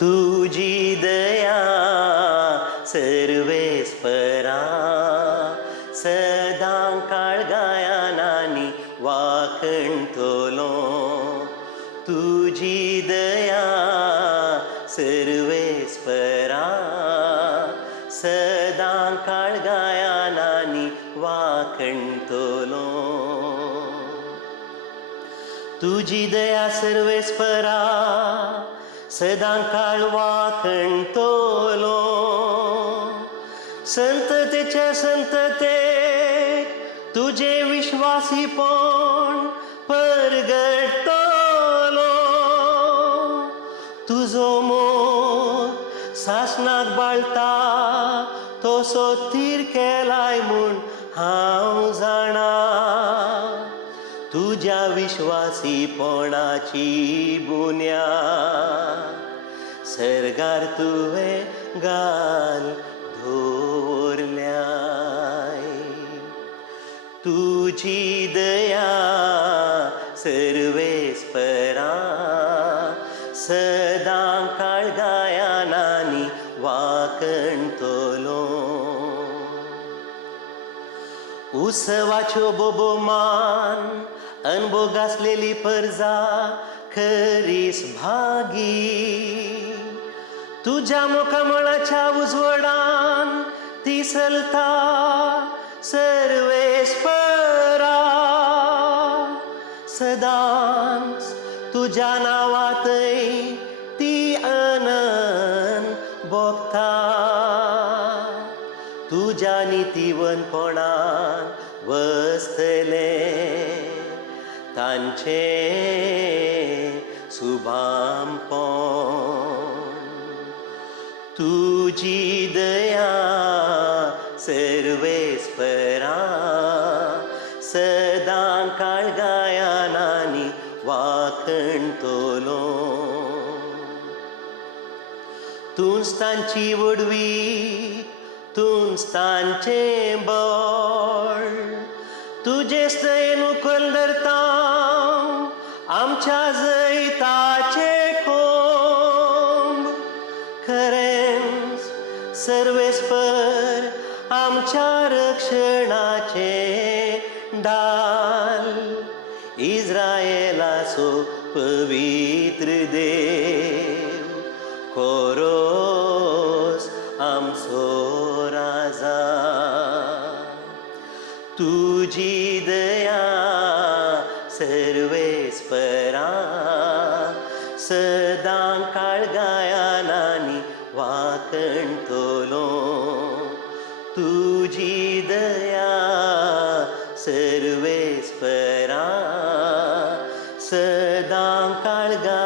तुझी दया सर्वेस्परा सदां काळगायानानी वाखणतलो तुझी दया सर्वेस्परा सदां काळगायानानी वाखणतलो तुझी दया सर्वेस्परा सदां काळ वाखणतलो संततेच्या संतते तुझे विश्वासीपण परगटतलो तुझो मोग सासणाक बाळता तसो तीर केलाय म्हूण हांव जाणा तुझ्या विश्वासीपणाची बुन्याद सर्गार तुवें गाल दवरल्याय तुझी दया सर्वेस्परा सदां काळगायानानी वाखणतलो उत्सवाच्यो बोबोमान अनभोग आसलेली परजा खरीस भागी तुझ्या मुखामळाच्या उजवडान ती चलता सर्वेस्परा सदांच तुझ्या नांवांतय ती आनंद भोगता तुझ्या नितीवनपणान वसतले तांचे शुभामपण तुझी दया सर्वेस्परा सदां काळगायानानी वाखणतलो तूंच तांची वडवी तूंच तांचें बळ तुजेच दयेन उखल धरता आमच्या जैताचे कोंब खरेंच सर्वेस्पर आमच्या रक्षणाचे ढाल इस्रायेलाचो पवित्र देव खोरोस आमचो राजा तुझी दया सर्वेस्परा सदां काळगायानानी वाखणतलो तुझी दया सर्वेस्परा सदां काळगा